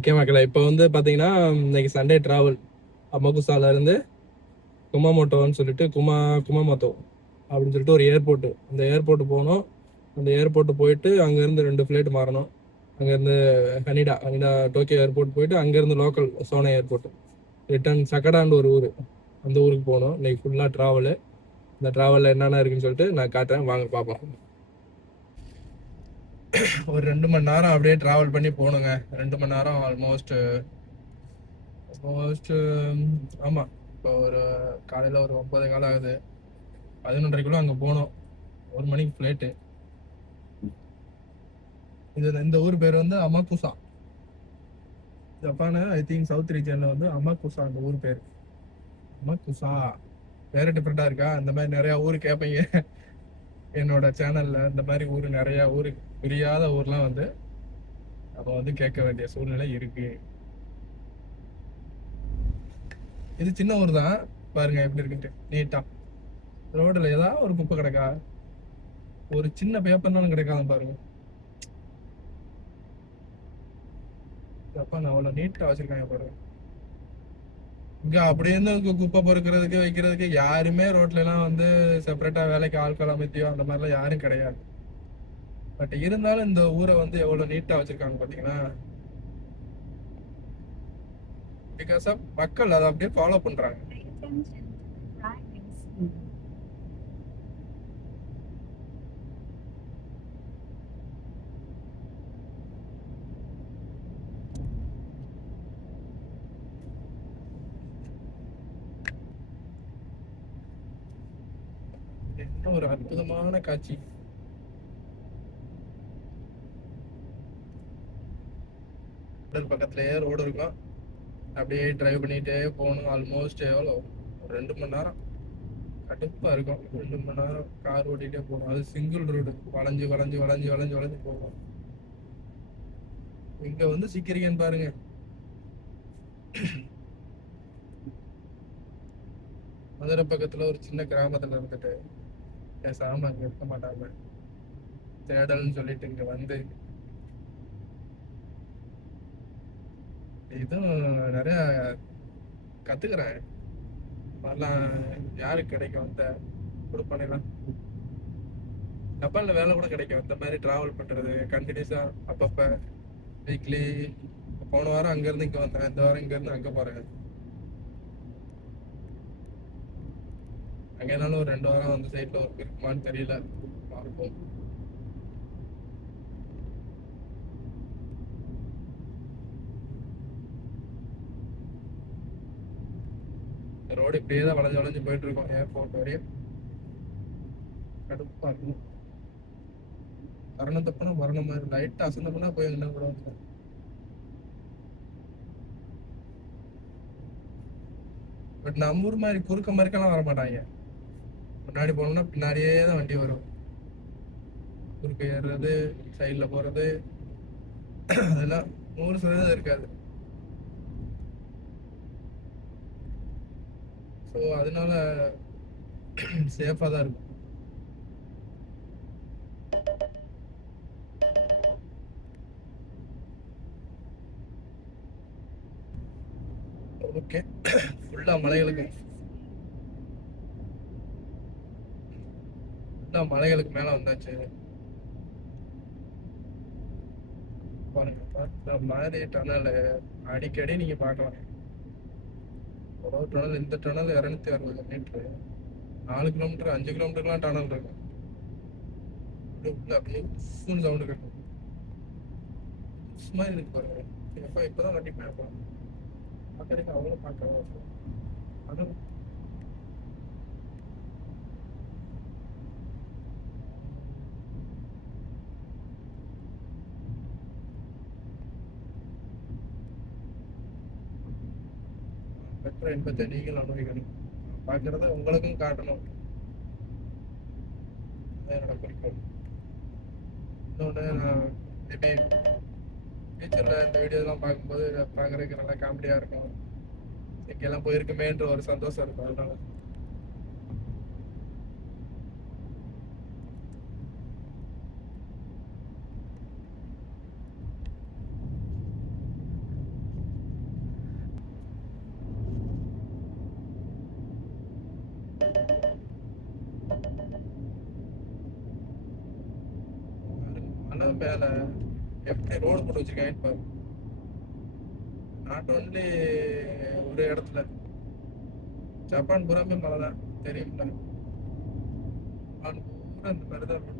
Okay மக்களே, இப்போ வந்து பார்த்தீங்கன்னா இன்னைக்கு சண்டே டிராவல் அமகுசால இருந்து குமாமோட்டோன்னு சொல்லிட்டு குமாமோட்டோ அப்படின்னு சொல்லிட்டு ஒரு ஏர்போர்ட். அந்த ஏர்போர்ட் போகணும். அந்த ஏர்போர்ட் போயிட்டு அங்கேருந்து 2 ஃப்ளைட் மாறணும். அங்கேருந்து ஹனிடா டோக்கியோ ஏர்போர்ட் போயிட்டு அங்கேருந்து லோக்கல் சோனே ஏர்போர்ட் ரிட்டர்ன் சக்கடான்னு ஒரு ஊர், அந்த ஊருக்கு போகணும். இன்னைக்கு ஃபுல்லாக ட்ராவலு. இந்த ட்ராவலில் என்னென்ன இருக்குன்னு சொல்லிட்டு நான் காட்டுறேன், வாங்க பார்ப்போம். ஒரு 2 மணி நேரம் அப்படியே ட்ராவல் பண்ணி போகணுங்க. 2 மணி நேரம் ஆல்மோஸ்ட் ஆல்மோஸ்ட் ஆமாம். இப்போ ஒரு காலையில் ஒரு 9 கால் ஆகுது. 11:30க்குள்ள அங்கே போகணும். 1 மணிக்கு ஃப்ளைட்டு. இந்த ஊர் பேர் வந்து அமாகுசா. ஜப்பானு ஐ திங்க் சவுத் ரீஜனில் வந்து அமாகுசா அந்த ஊர் பேர். அமாகுசா வேறு டிஃப்ரெண்ட்டாக இருக்கா? இந்த மாதிரி நிறையா ஊர் கேட்பீங்க என்னோட சேனலில். இந்த மாதிரி ஊர் நிறையா ஊர், பிரியாத ஊர்லாம் வந்து நம்ம வந்து கேட்க வேண்டிய சூழ்நிலை இருக்கு. இது சின்ன ஊர் தான், பாருங்க எப்படி இருக்குன்ட்டு. நீட்டா ரோடில் ஏதாவது ஒரு குப்பை கிடக்கா, ஒரு சின்ன பேப்பர்னாலும் கிடைக்காதான் பாருங்க. ஜப்பான் அவ்வளோ நீட்டாக வச்சிருக்காங்க பாருங்க. இங்க அப்படியே இருந்து குப்பை பொறுக்கிறதுக்கு வைக்கிறதுக்கு யாருமே ரோட்ல எல்லாம் வந்து செப்பரேட்டா வேலைக்கு ஆட்கள் அமைத்தியோ அந்த மாதிரிலாம் யாரும் கிடையாது. பட் இருந்தாலும் இந்த ஊரை வந்து எவ்வளவு நீட்டா வச்சிருக்காங்க பாத்தீங்கன்னா. பிகாஸ் ஆஃப் மக்கள் அதை அப்படியே ஃபாலோ பண்றாங்க. என்ன ஒரு அற்புதமான காட்சி. பக்கத்துலயே ரோடு இருக்கும், அப்படியே டிரைவ் பண்ணிட்டே போகணும். ஆல்மோஸ்ட் எவ்வளோ ஒரு 2 மணி நேரம். கடுப்பா இருக்கும். 2 மணி நேரம் கார் ஓட்டிகிட்டே போகணும். அது சிங்கிள் ரோடு, வளைஞ்சு வளைஞ்சு வளைஞ்சு வளைஞ்சு வளைஞ்சு போகும். இங்க வந்து சிக்கிறீங்கன்னு பாருங்க. மதுரை பக்கத்துல ஒரு சின்ன கிராமத்துல இருந்துட்டு பேசாம அங்க இருக்க மாட்டாங்க. தேடல்னு சொல்லிட்டு இங்க வந்து இதுவும் நிறைய கத்துக்கிறேன். அதெல்லாம் யாருக்கு கிடைக்கும் அந்த கொடுப்பனைலாம்? ஜப்பான்ல வேலை கூட கிடைக்கும் இந்த மாதிரி டிராவல் பண்றது கண்டினியூஸா. அப்பப்ப வீக்லி. போன வாரம் அங்க இருந்து இங்க வந்தேன், இந்த வாரம் இங்க இருந்து அங்க போறேன். அங்க என்னாலும் ஒரு 2 வாரம் அந்த சைட்ல ஒர்க் இருக்குமான்னு தெரியல, பார்ப்போம். ரோடு இப்படியே தான் வளைஞ்சு வளைஞ்சு போயிட்டு இருக்கோம் ஏர்போர்ட் வரையும். கடுப்பா இருக்கும். தருணம் தப்புனா மரணம் மாதிரி லைட்டா அசந்த பண்ணா போய் என்ன கூட வந்து. பட் நம்ம ஊர் மாதிரி குறுக்க மறுக்கெல்லாம் வர மாட்டாங்க. முன்னாடி போனோம்னா பின்னாடியே தான் வண்டி வரும். குறுக்க ஏறுறது, சைடில் போறது, அதெல்லாம் 100% இருக்காது. ஸோ அதனால சேஃபாக தான் இருக்கும். ஓகே, ஃபுல்லாக மலைகளுக்கு மேலே வந்தாச்சு. பாருங்க, இந்த மாதிரி டனல் அடிக்கடி நீங்க பார்க்கலாம். ஒரு டனல், இந்த டனல் 260 மீட்டரு, 4 கிலோமீட்டர் 5 கிலோமீட்டர்லாம் டனல் இருக்கும். அப்படியே சவுண்டு கேட்கும். மாதிரி இருக்கு பாருங்க. எப்போ இப்போதான் வண்டி பார்க்கலாம். பார்க்கறதுக்கு அவ்வளோ பார்க்கலாம். அதுவும் பெற்ற இன்பத்தை நீங்கள் அனுபவிக்கணும். பார்க்கறத உங்களுக்கும் காட்டணும். என்னோட குறிக்கோள். இன்னொன்று, நான் மேபி ஃபியூச்சரில் இந்த வீடியோலாம் பார்க்கும்போது பார்க்குறதுக்கு நல்லா காமெடியாக இருக்கும். இங்கெல்லாம் போயிருக்குமேன்ற ஒரு சந்தோஷம் இருக்கும். அதனால மலை மேல எப்படி ரோடு போட்டு வச்சிருக்காங்கன்னு பாரு. நாட் ஒன்லி ஒரு இடத்துல, ஜப்பான் பூராமே மலை தான் தெரியும்ல. பூரா இந்த மாதிரி தான் ரோடு போட்டு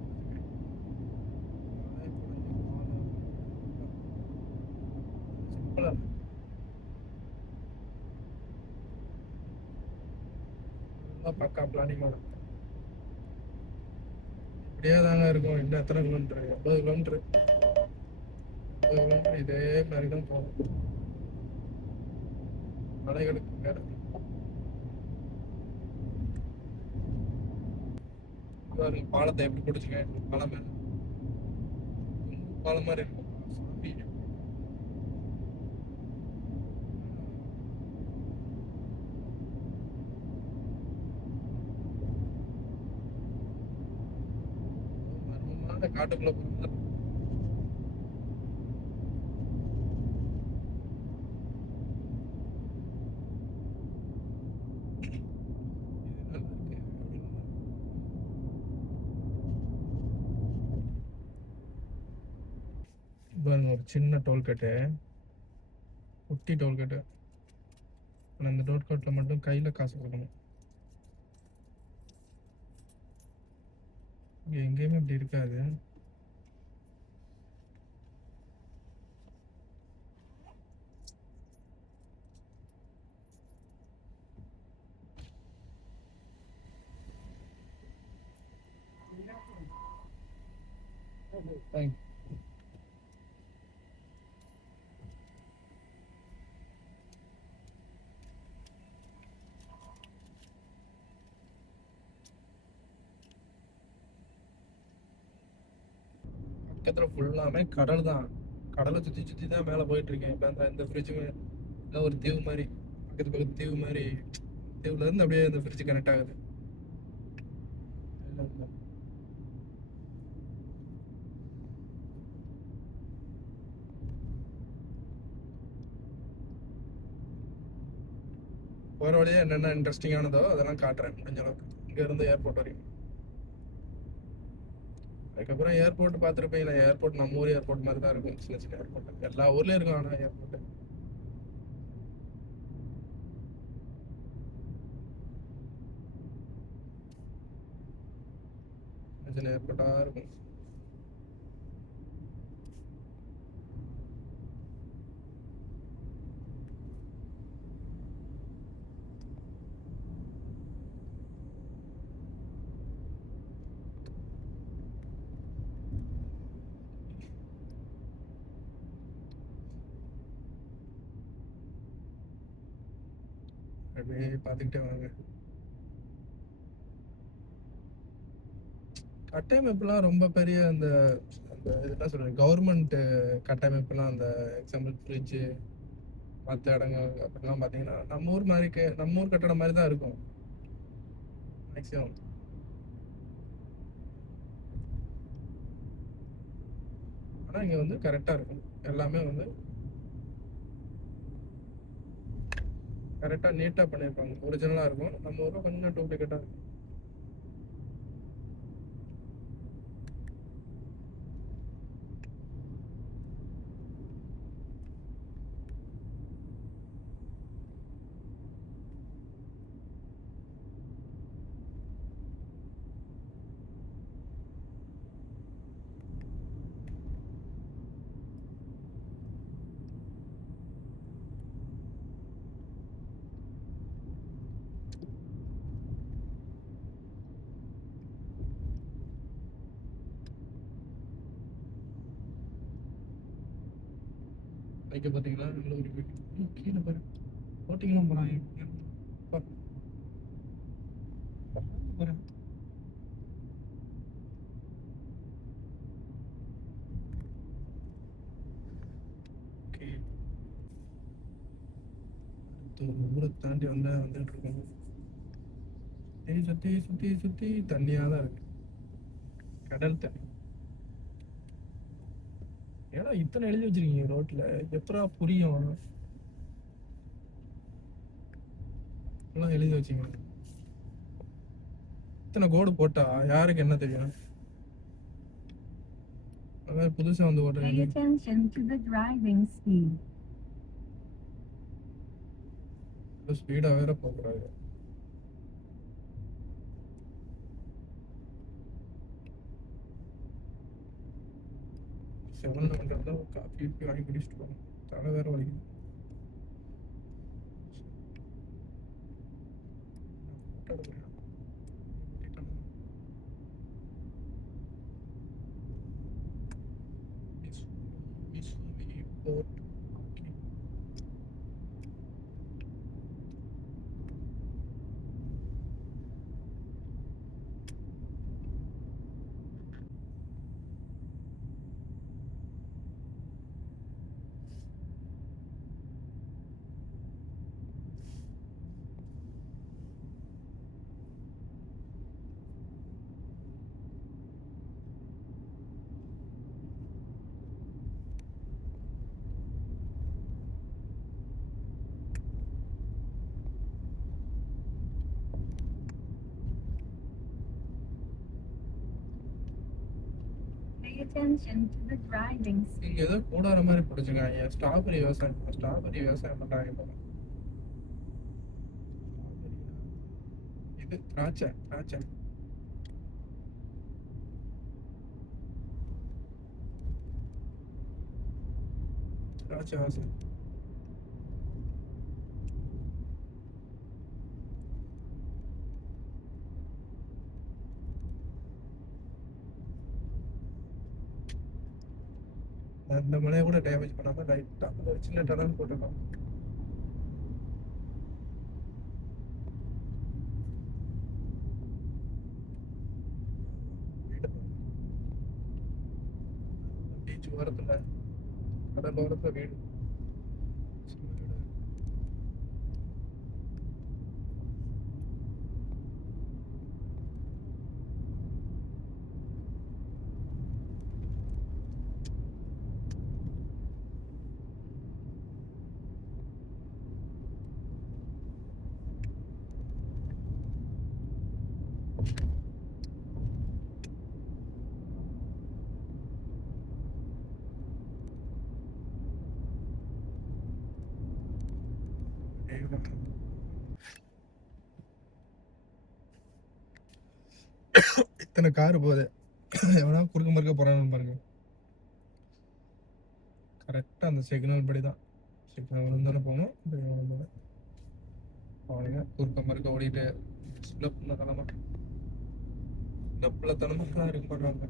சிம்பிளா பக்கா பிளானிங் மேடம். இப்படியே தாங்க இருக்கும். இன்னும் எத்தனை கிலோமீட்டர்? 80 கிலோமீட்டர். 80 கிலோமீட்டர் இதே மாதிரி தான் போகும். மலைகளுக்கு மேல பாலத்தை எப்படி பிடிச்சிருக்கேன். பாலம் மேல பாலம் மாதிரி இருக்கும். சாமி மர்மமான காட்டுக்குள்ள போறது. பாருங்க, ஒரு சின்ன டோல்கேட்டு, குட்டி டோல்கேட்டு. ஆனால் அந்த டோல்கேட்டில் மட்டும் கையில் காசு கொடுக்கணும். இங்கே எங்கேயுமே இப்படி இருக்காது. பக்கத்தில் ஃபுல்லாமே கடல் தான். கடலை சுற்றி சுற்றி தான் மேலே போயிட்டு இருக்கேன். இப்போ அந்த இந்த ஃப்ரிட்ஜுமே ஒரு தீவு மாதிரி, பக்கத்து பக்கத்து தீவு மாதிரி. தீவுலேருந்து அப்படியே இந்த ஃப்ரிட்ஜ் கனெக்ட் ஆகுது. போகிற வழியே என்னென்ன இன்ட்ரெஸ்டிங்கானதோ அதெல்லாம் காட்டுறேன் முடிஞ்ச அளவுக்கு. இங்கேருந்து ஏர்போர்ட் வரைக்கும். அதுக்கப்புறம் ஏர்போர்ட் பார்த்துருப்பீங்களா? ஏர்போர்ட் நம்ம ஊர் ஏர்போர்ட் மாதிரி தான் இருக்கும். சின்ன சின்ன ஏர்போர்ட் எல்லா ஊர்லேயும் இருக்கும். ஆனால் ஏர்போர்ட் சின்ன சின்ன ஏர்போர்ட்டாக இருக்கும். அப்படியே பார்த்துக்கிட்டே வாங்க. கட்டமைப்புலாம் ரொம்ப பெரிய அந்த அந்த என்ன சொல்றது, கவர்மெண்ட் கட்டமைப்புலாம், அந்த எக்ஸாம்பிள் ஃப்ரிட்ஜு மற்ற இடங்கள் அப்படிலாம் பார்த்தீங்கன்னா நம்ம ஊர் மாதிரி, நம்ம ஊர் கட்டடம் மாதிரி தான் இருக்கும் மேக்ஸிமம். ஆனால் இங்கே வந்து கரெக்டாக இருக்கும். எல்லாமே வந்து கரெக்டாக நீட்டாக பண்ணியிருப்பாங்க. ஒரிஜினலாக இருக்கும். நம்ம ஊரில் கொஞ்சம் டூப்ளிகேட்டாக இருக்கும். வைக்க பார்த்தீங்களா? நல்ல ஒரு வீடு கீழே பாரு. போட்டிங்கெல்லாம் போகிறாங்க பாரு. ஓகே, அடுத்த ஒரு ஊரை தாண்டி வந்துட்டு இருக்கோம். சுற்றி சுற்றி சுற்றி தண்ணியாக தான் இருக்கு. கடல் தண்ணி. ஏன்னா இத்தனை எழுதி வச்சிருக்கீங்க ரோட்ல, எப்படா புரியும்? எல்லாம் எழுதி வச்சிங்க. இத்தனை கோடு போட்டா யாருக்கு என்ன தெரியும்? அதாவது புதுசா வந்து Pay ஓட்டுறீங்க. attention to the driving speed. Speedo வேற போகக்கூடாது. செவன் பண்றதா காஃபி வாங்கி குடிச்சிட்டு போகணும். தலை வேற வலிக்குது. Pay attention to the driving speed. இங்க ஏதோ கூடார மாதிரி பிடிச்சிருக்காங்க. ஸ்ட்ராபெரி விவசாயம் பண்றாங்க போல. இது திராட்சை விவசாயம். அந்த மலையை கூட டேமேஜ் பண்ணாம லைட்டா ஒரு சின்ன டனல் போட்டுக்கலாம். பீச் ஓரத்துல கடல் ஓரத்துல வீடு. இத்தனை காரு போகுது. எவனா குறுக்க மறுக்க போறான்னு பாருங்க. கரெக்டா அந்த சிக்னல் படி தான். சிக்னல் விழுந்தாலும் போகணும். அவனுங்க குறுக்க மறுக்க ஓடிட்டு தனமாக இருக்க மாட்டாங்க.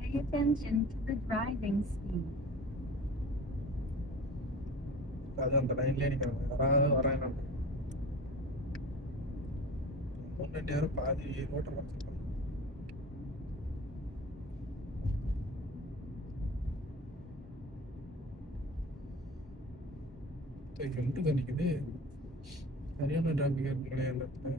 Pay attention to the driving speed. அது அந்த லைன்லயே நிக்கிறாங்க. யாராவது வராங்க. முன்னாடி யாரும் பாதி ரோட்டை வச்சிருக்காங்க. எங்கிட்டு நிக்குது. சரியான டிராபிக் இருக்குங்களே அந்த இடத்துல.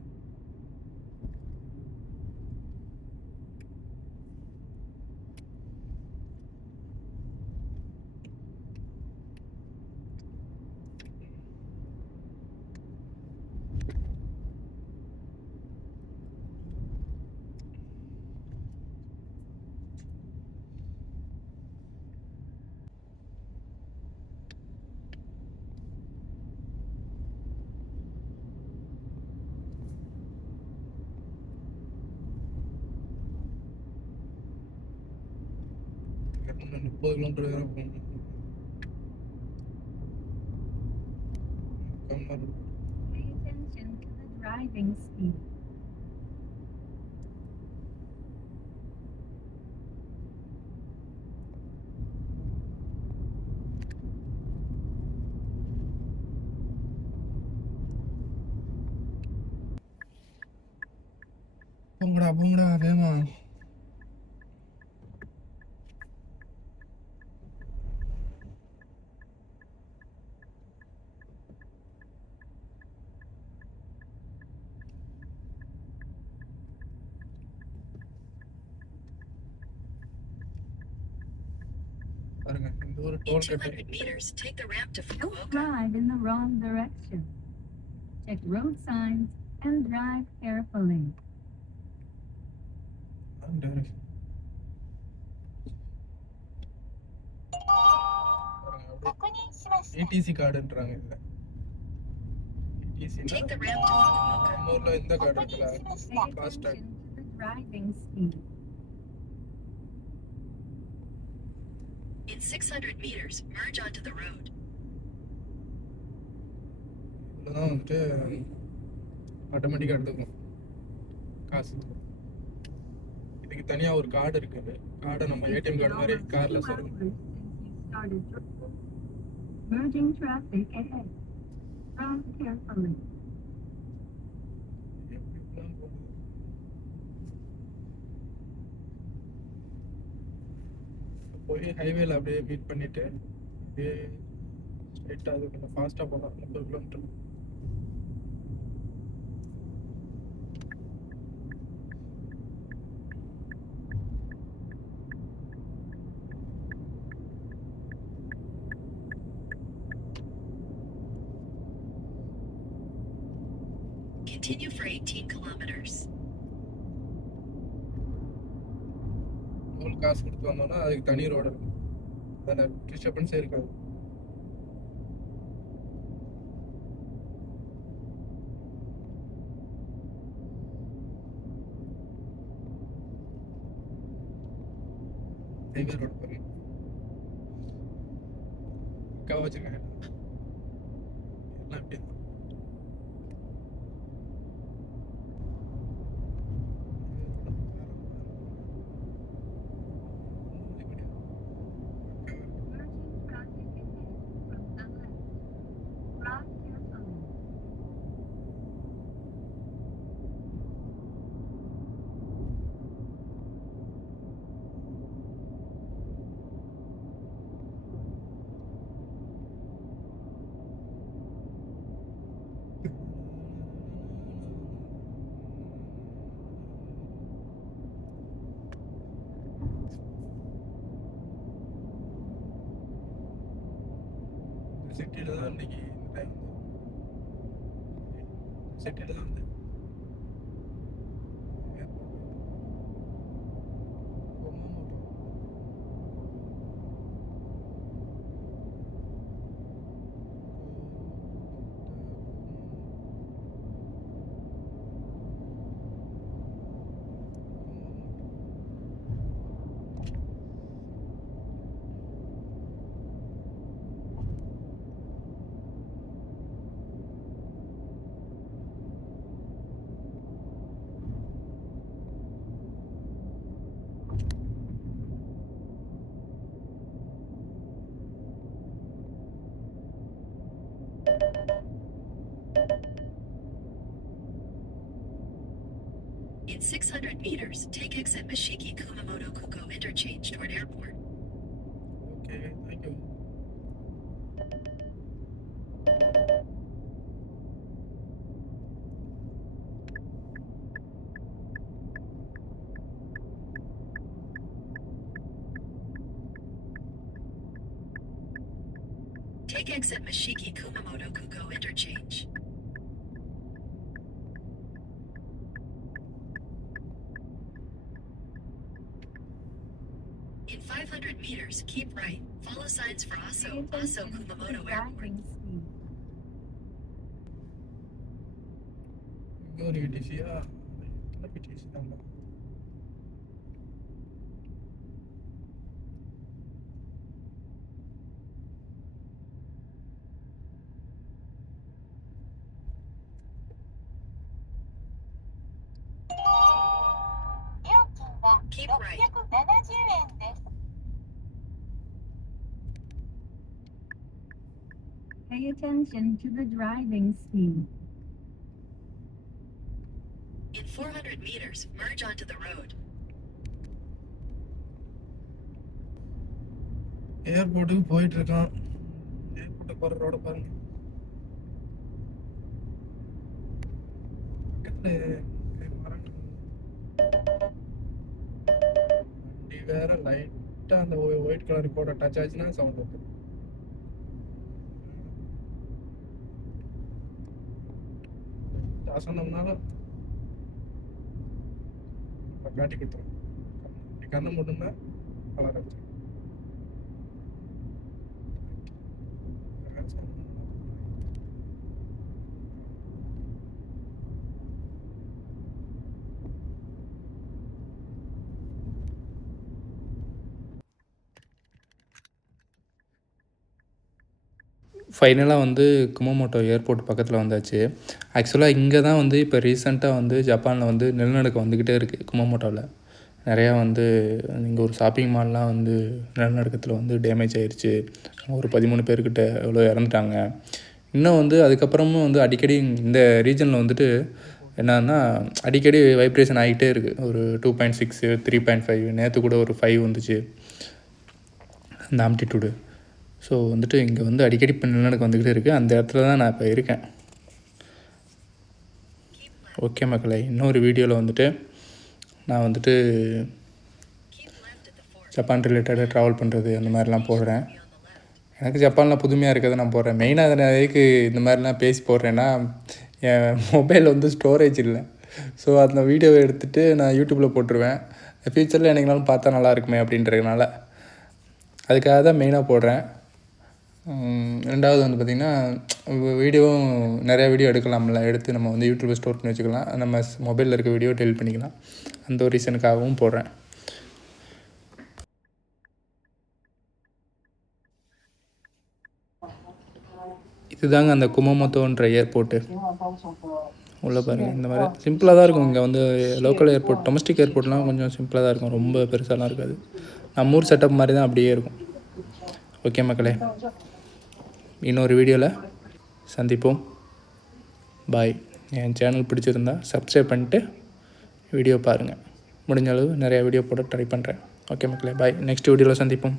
இன்னும் 30 கிலோமீட்டர் வேற போகணும். Pay attention to the driving speed. போங்கடா வேமா. பாருங்க இந்த ஒரு toll cut. 200 meters, take the ramp to Fukuoka. Don't drive in the wrong direction. Check road signs and drive carefully. ATC கார்டுன்றாங்க இதுல. ATC Take the ramp to Fukuoka. நம்ம ஊர்ல இந்த கார்டு இருக்குல்ல, Pay FASTag. attention to the driving speed. In 600 meters, merge onto the road. இதுலதான் வந்துட்டு ஆட்டோமேட்டிக்கா எடுத்துக்கும் காசு. இதுக்கு தனியா ஒரு கார்டு இருக்குது. கார்டை நம்ம ஏடிஎம் கார்டு மாதிரி கார்ல சொல்லணும். Merging traffic ahead. Drive carefully. போய் ஹைவேல அப்படியே பீட் பண்ணிட்டு அப்படியே ஸ்ட்ரைட்டா அது கொஞ்சம் ஃபாஸ்டா போகலாம். 30 kilometre. Continue for 18 kilometers. Toll காசு கொடுத்து வந்தோம்னா அதுக்கு தனி ரோடு இருக்கும். அதில் டிஸ்டர்பன்ஸே இருக்காது. ஹைவே ரோடு பாருங்க. பக்காவா வச்சிருக்காங்க. எல்லாம் இப்படி தான். Merging traffic ahead from the left. Drive carefully. சிட்டியில தான் இன்னைக்கு இந்த டைம் சிட்டியில தான் வந்து In 600 meters, take exit Mashiki Kumamoto Kuko interchange toward airport. Okay thank you. Take exit Mashiki Kumamoto Kuko interchange. In 500 meters, keep right. Follow signs for Pay Aso attention to the Kumamoto Airport. driving speed. இங்கே ஒரு ஏடிசியா ADC தான். Keep right. 670円です。 Pay attention to the driving speed. In 400 meters, merge onto the road. ஏர்போர்ட்டுக்கு போயிட்டு இருக்கான். ஏர்போர்ட்டுக்கு போகிற ரோட பாருங்க. பக்கத்தில் வண்டி வேற லைட்டாக அந்த ஒயிட் கலர் கோடை டச் ஆச்சுன்னா சவுண்ட் வருது. வசந்தம்னாலும் காட்டி கொடுத்துரும். கண்ணை மட்டும்தான் கலர் வச்சு ஃபைனலாக வந்து குமமோட்டோ ஏர்போர்ட் பக்கத்தில் வந்தாச்சு. ஆக்சுவலாக இங்கே தான் வந்து இப்போ ரீசெண்டாக வந்து ஜப்பானில் வந்து நிலநடுக்கம் வந்துக்கிட்டே இருக்குது. குமமோட்டோவில் நிறையா வந்து இங்கே ஒரு ஷாப்பிங் மால்லாம் வந்து நிலநடுக்கத்தில் வந்து டேமேஜ் ஆகிடுச்சு. ஒரு 13 பேர்கிட்ட எவ்வளோ இறந்துட்டாங்க. இன்னும் வந்து அதுக்கப்புறமும் வந்து அடிக்கடி இந்த ரீஜனில் வந்துட்டு என்னன்னா அடிக்கடி வைப்ரேஷன் ஆகிட்டே இருக்குது. ஒரு 2.6 3.5 நேற்று கூட ஒரு 5 வந்துச்சு அந்த ஆம்ப்ளிடியூடு. ஸோ வந்துட்டு இங்கே வந்து அடிக்கடி இப்போ நிலநடுக்கம் வந்துக்கிட்டே இருக்குது. அந்த இடத்துல தான் நான் இப்போ இருக்கேன். ஓகே மக்களே, இன்னொரு வீடியோவில் வந்துட்டு நான் வந்துட்டு ஜப்பான் ரிலேட்டடாக ட்ராவல் பண்ணுறது அந்த மாதிரிலாம் போடுறேன். எனக்கு ஜப்பானில் புதுமையாக இருக்கிறத நான் போடுறேன். மெயினாக அதை நான் எதுக்கு இந்த மாதிரிலாம் பேசி போடுறேன்னா, என் மொபைலில் வந்து ஸ்டோரேஜ் இல்லை. ஸோ அந்த வீடியோவை எடுத்துகிட்டு நான் யூடியூப்பில் போட்டுருவேன். ஃப்யூச்சரில் எனக்குனாலும் பார்த்தா நல்லா இருக்குமே அப்படின்றதுனால அதுக்காக தான் மெயினாக போடுறேன். ரெண்டாவது வந்து பார்த்திங்கன்னா வீடியோவும் நிறையா வீடியோ எடுக்கலாம்ல, எடுத்து நம்ம வந்து யூடியூப்பில் ஸ்டோர் பண்ணி வச்சுக்கலாம். நம்ம மொபைலில் இருக்க வீடியோ டெலிட் பண்ணிக்கலாம். அந்த ஒரு ரீசனுக்காகவும் போடுறேன். இதுதாங்க அந்த குமமோட்டோன்ற ஏர்போர்ட்டு. உள்ளே பாருங்கள், இந்த மாதிரி சிம்பிளாக தான் இருக்கும். இங்கே வந்து லோக்கல் ஏர்போர்ட், டொமஸ்டிக் ஏர்போர்ட்லாம் கொஞ்சம் சிம்பிளாக தான் இருக்கும். ரொம்ப பெருசாலாம் இருக்காது. நம்ம ஊர் செட்டப் மாதிரி தான் அப்படியே இருக்கும். ஓகே மக்களே, இன்னொரு வீடியோவில் சந்திப்போம். பாய். என் சேனல் பிடிச்சிருந்தா சப்ஸ்கிரைப் பண்ணிட்டு வீடியோ பாருங்கள். முடிஞ்ச அளவு நிறையா வீடியோ போட ட்ரை பண்ணுறேன். ஓகே மக்களே, பாய். நெக்ஸ்ட் வீடியோவில் சந்திப்போம்.